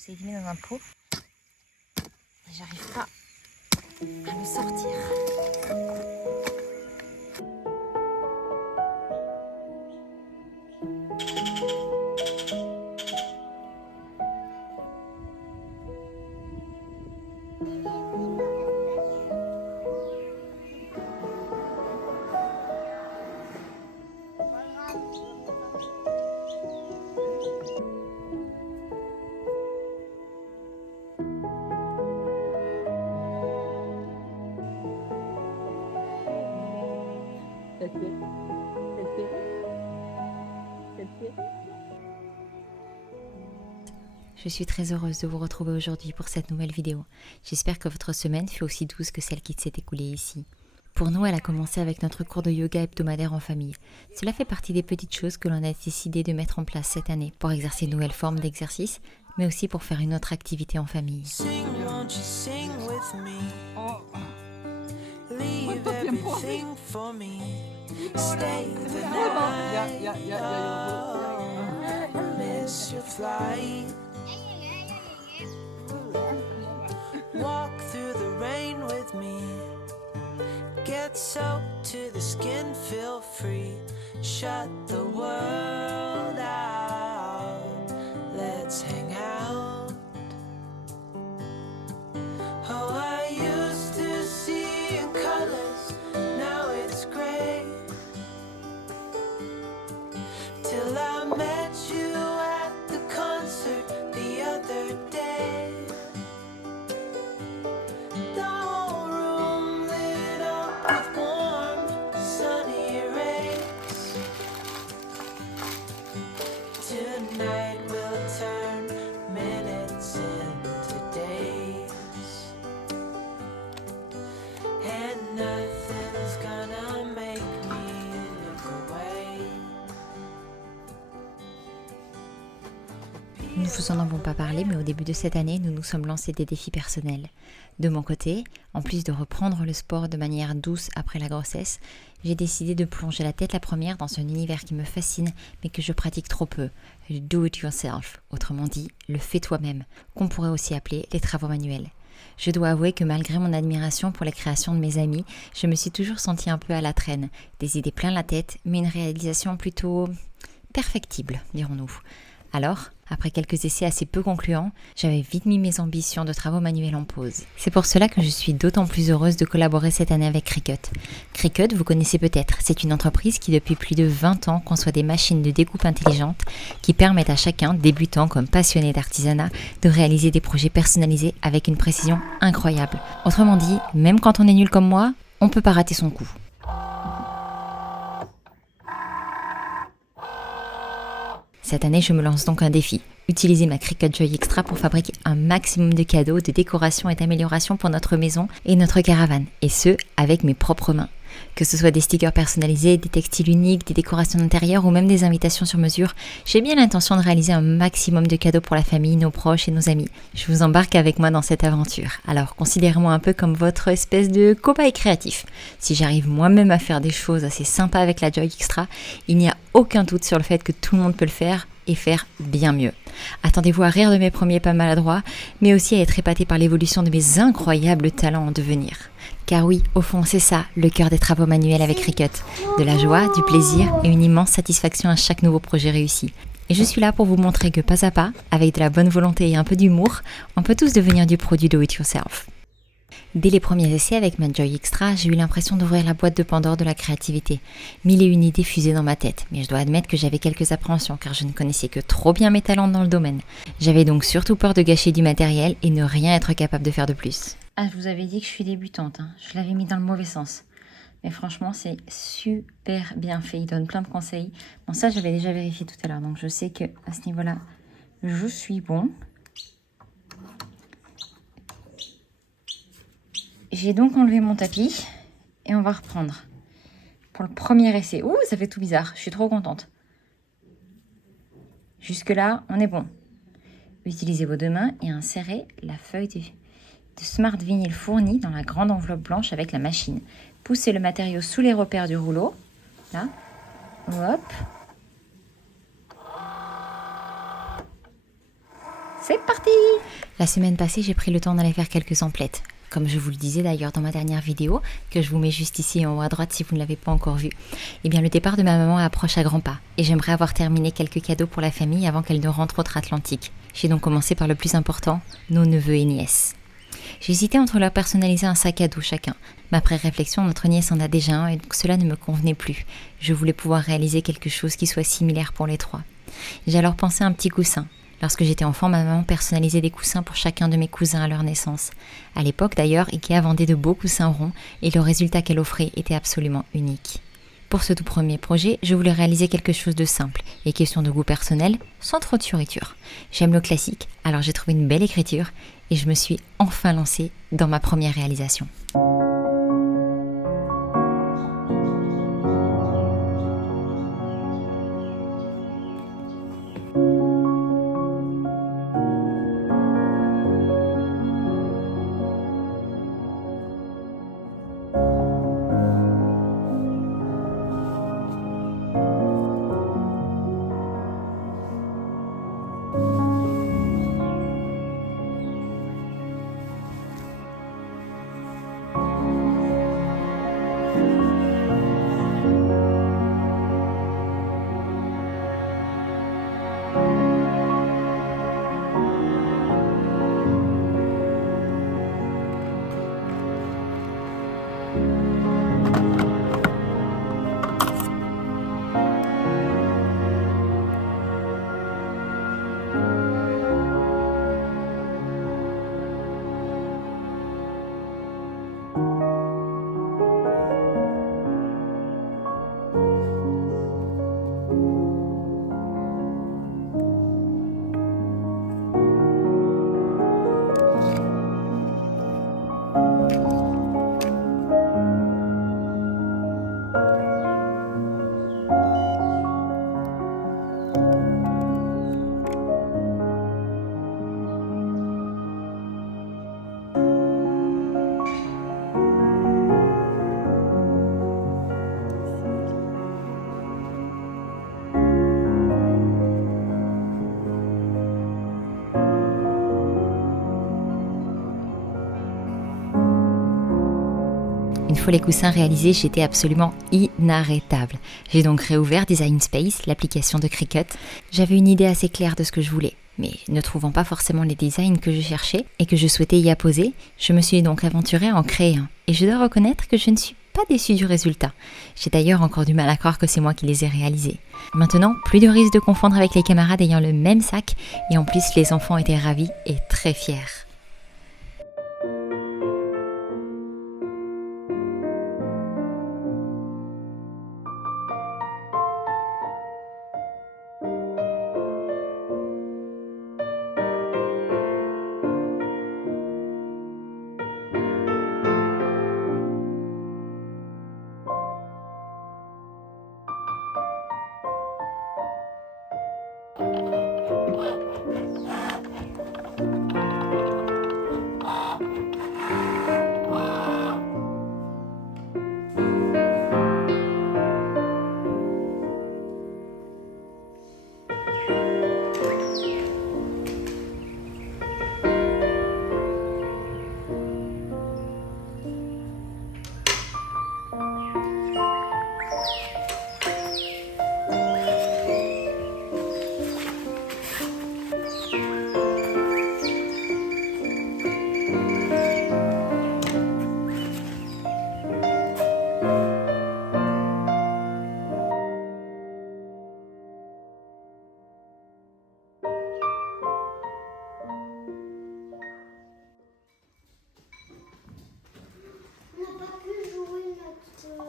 s'est mis dans un pot et j'arrive pas à le sortir. Je suis très heureuse de vous retrouver aujourd'hui pour cette nouvelle vidéo. J'espère que votre semaine fut aussi douce que celle qui s'est écoulée ici. Pour nous, elle a commencé avec notre cours de yoga hebdomadaire en famille. Cela fait partie des petites choses que l'on a décidé de mettre en place cette année pour exercer une nouvelle forme d'exercice, mais aussi pour faire une autre activité en famille. Walk through the rain with me. Get soaked to the skin, feel free. Shut the world out. Let's hang out. Oh, I used to see in colors, now it's gray. Till I met you at the concert the other day. Tonight we'll turn minutes into days, and nothing's gonna make me look away. Nous ne vous en avons pas parlé, mais au début de cette année, nous nous sommes lancés des défis personnels. De mon côté, en plus de reprendre le sport de manière douce après la grossesse, j'ai décidé de plonger la tête la première dans un univers qui me fascine, mais que je pratique trop peu, le do-it-yourself, autrement dit, le fais toi-même, qu'on pourrait aussi appeler les travaux manuels. Je dois avouer que malgré mon admiration pour les créations de mes amis, je me suis toujours sentie un peu à la traîne, des idées plein la tête, mais une réalisation plutôt perfectible, dirons-nous. Alors, après quelques essais assez peu concluants, j'avais vite mis mes ambitions de travaux manuels en pause. C'est pour cela que je suis d'autant plus heureuse de collaborer cette année avec Cricut. Cricut, vous connaissez peut-être, c'est une entreprise qui depuis plus de 20 ans conçoit des machines de découpe intelligentes qui permettent à chacun, débutant comme passionné d'artisanat, de réaliser des projets personnalisés avec une précision incroyable. Autrement dit, même quand on est nul comme moi, on ne peut pas rater son coup. Cette année, je me lance donc un défi. Utiliser ma Cricut Joy Extra pour fabriquer un maximum de cadeaux, de décorations et d'améliorations pour notre maison et notre caravane. Et ce, avec mes propres mains. Que ce soit des stickers personnalisés, des textiles uniques, des décorations d'intérieur ou même des invitations sur mesure, j'ai bien l'intention de réaliser un maximum de cadeaux pour la famille, nos proches et nos amis. Je vous embarque avec moi dans cette aventure. Alors considérez-moi un peu comme votre espèce de cobaye créatif. Si j'arrive moi-même à faire des choses assez sympas avec la Joy Extra, il n'y a aucun doute sur le fait que tout le monde peut le faire et faire bien mieux. Attendez-vous à rire de mes premiers pas maladroits, mais aussi à être épaté par l'évolution de mes incroyables talents en devenir. Car oui, au fond, c'est ça, le cœur des travaux manuels avec Cricut. De la joie, du plaisir et une immense satisfaction à chaque nouveau projet réussi. Et je suis là pour vous montrer que pas à pas, avec de la bonne volonté et un peu d'humour, on peut tous devenir du produit do-it-yourself. Dès les premiers essais avec ma Joy Extra, j'ai eu l'impression d'ouvrir la boîte de Pandore de la créativité. 1001 idées fusaient dans ma tête, mais je dois admettre que j'avais quelques appréhensions car je ne connaissais que trop bien mes talents dans le domaine. J'avais donc surtout peur de gâcher du matériel et ne rien être capable de faire de plus. Ah, je vous avais dit que je suis débutante, je l'avais mis dans le mauvais sens. Mais franchement, c'est super bien fait, il donne plein de conseils. Bon, ça, j'avais déjà vérifié tout à l'heure, donc je sais que à ce niveau-là, je suis bon. J'ai donc enlevé mon tapis et on va reprendre pour le premier essai. Ouh, ça fait tout bizarre, je suis trop contente. Jusque-là, on est bon. Utilisez vos deux mains et insérez la feuille de Smart Vinyl fournie dans la grande enveloppe blanche avec la machine. Poussez le matériau sous les repères du rouleau. Là. Hop. C'est parti! La semaine passée, j'ai pris le temps d'aller faire quelques emplettes. Comme je vous le disais d'ailleurs dans ma dernière vidéo, que je vous mets juste ici en haut à droite si vous ne l'avez pas encore vue, eh bien le départ de ma maman approche à grands pas et j'aimerais avoir terminé quelques cadeaux pour la famille avant qu'elle ne rentre outre-Atlantique. J'ai donc commencé par le plus important, nos neveux et nièces. J'hésitais entre leur personnaliser un sac à dos chacun, mais après réflexion, notre nièce en a déjà un et donc cela ne me convenait plus. Je voulais pouvoir réaliser quelque chose qui soit similaire pour les trois. J'ai alors pensé à un petit coussin. Lorsque j'étais enfant, ma maman personnalisait des coussins pour chacun de mes cousins à leur naissance. À l'époque d'ailleurs, Ikea vendait de beaux coussins ronds et le résultat qu'elle offrait était absolument unique. Pour ce tout premier projet, je voulais réaliser quelque chose de simple et question de goût personnel, sans trop de fioriture. J'aime le classique, alors j'ai trouvé une belle écriture et je me suis enfin lancée dans ma première réalisation. Une fois les coussins réalisés, j'étais absolument inarrêtable. J'ai donc réouvert Design Space, l'application de Cricut. J'avais une idée assez claire de ce que je voulais, mais ne trouvant pas forcément les designs que je cherchais et que je souhaitais y apposer, je me suis donc aventurée à en créer un. Et je dois reconnaître que je ne suis pas déçue du résultat. J'ai d'ailleurs encore du mal à croire que c'est moi qui les ai réalisés. Maintenant, plus de risque de confondre avec les camarades ayant le même sac, et en plus les enfants étaient ravis et très fiers.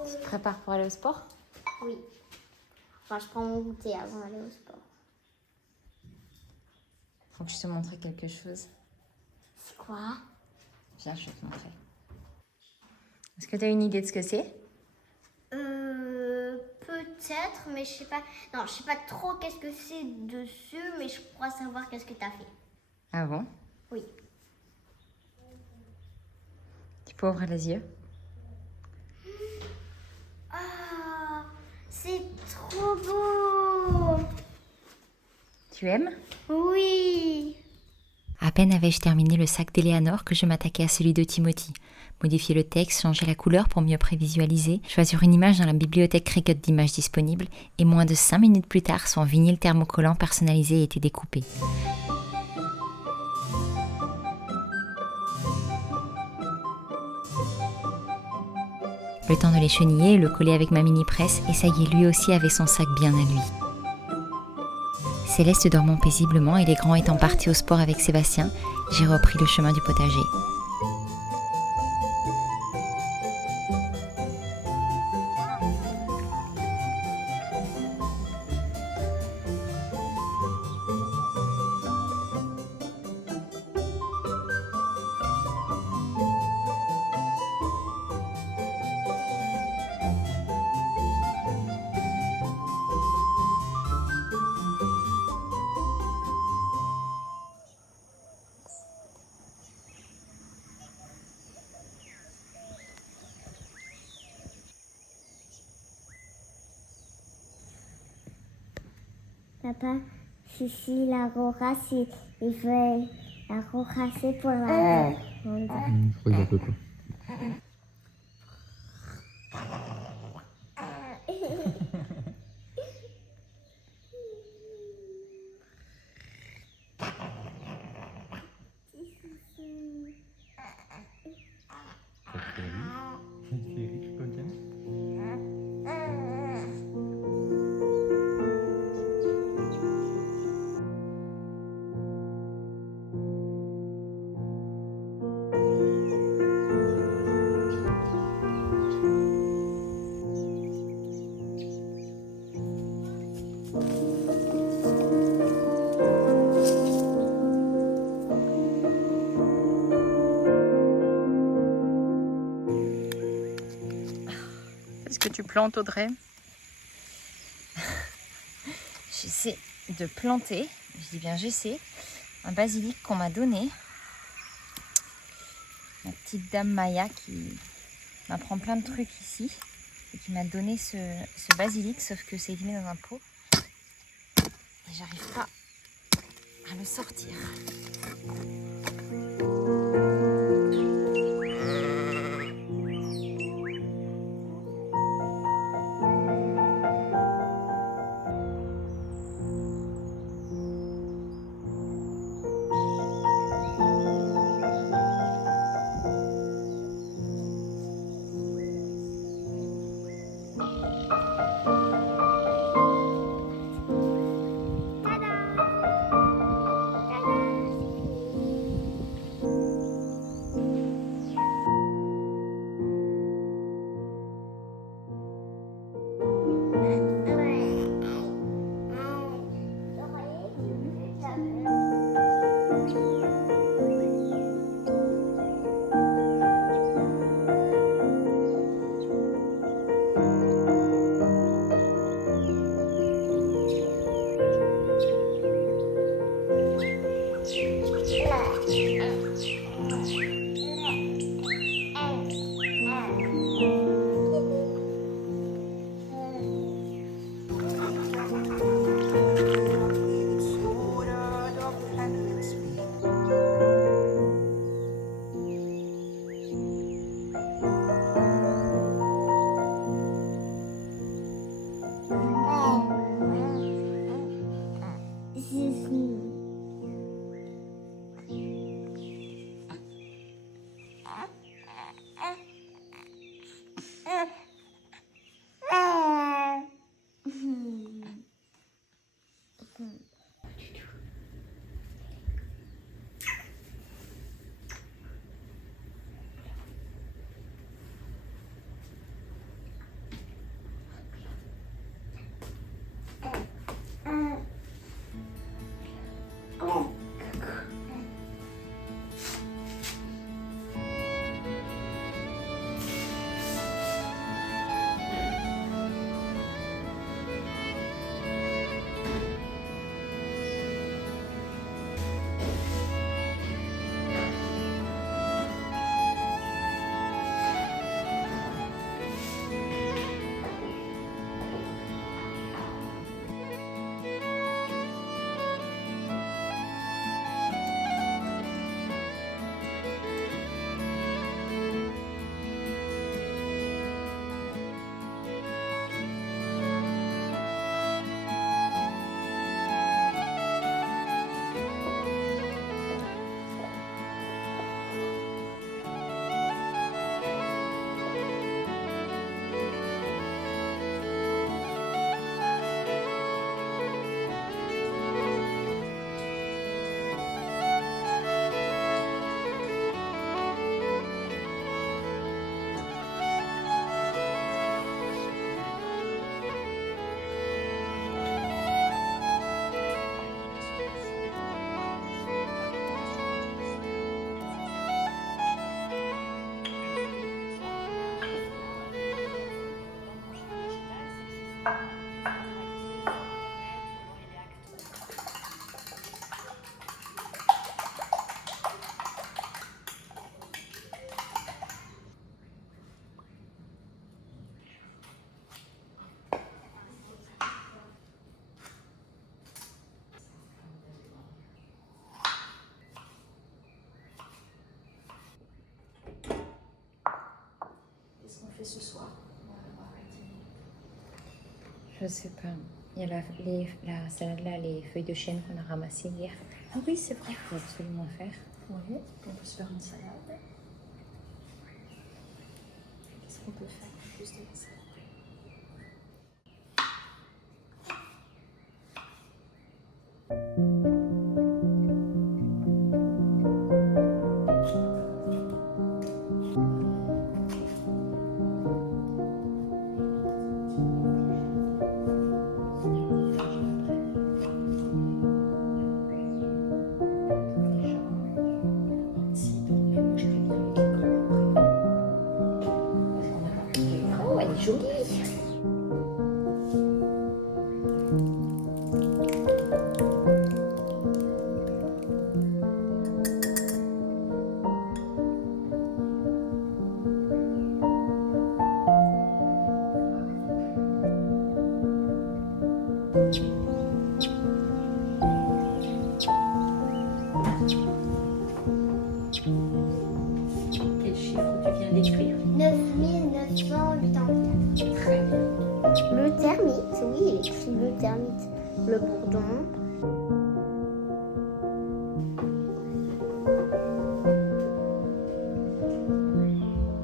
Tu te prépares pour aller au sport? Oui. Enfin, je prends mon goûter avant d'aller au sport. Faut que je te montre quelque chose. C'est quoi? Viens, je vais te montrer. Est-ce que tu as une idée de ce que c'est? Peut-être, mais je sais pas. Non, je sais pas trop qu'est-ce que c'est dessus, mais je crois savoir qu'est-ce que t'as fait. Ah bon? Oui. Tu peux ouvrir les yeux? Ah, c'est trop beau! Tu aimes? Oui! À peine avais-je terminé le sac d'Éléanore que je m'attaquais à celui de Timothy. Modifier le texte, changer la couleur pour mieux prévisualiser, choisir une image dans la bibliothèque Cricut d'images disponibles, et moins de 5 minutes plus tard, son vinyle thermocollant personnalisé était découpé. Le temps de les cheniller, le coller avec ma mini-presse, et ça y est, lui aussi avait son sac bien à lui. Céleste dormant paisiblement et les grands étant partis au sport avec Sébastien, j'ai repris le chemin du potager. Papa, si la rorasse, il veut la rorasser pour la ronde. Je crois qu'il en peut pas. Qu'est-ce que tu plantes, Audrey? J'essaie de planter, je dis bien j'essaie, un basilic qu'on m'a donné. Ma petite dame Maya qui m'apprend plein de trucs ici et qui m'a donné ce basilic, sauf que c'est mis dans un pot et j'arrive pas à le sortir. Je sais pas. Il y a la salade là, les feuilles de chêne qu'on a ramassées hier. Ah oui, c'est vrai. Il faut absolument faire. Oui, on peut se faire une salade. Qu'est-ce qu'on peut faire en plus de la salade? Oh, elle est jolie. Quel chiffre tu viens d'écrire? 9984. Très bien. Le termite, oui, il écrit le termite. Le bourdon.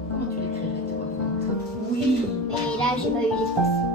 Comment tu l'écrirais toi? Oui. Et là, j'ai pas eu l'espace.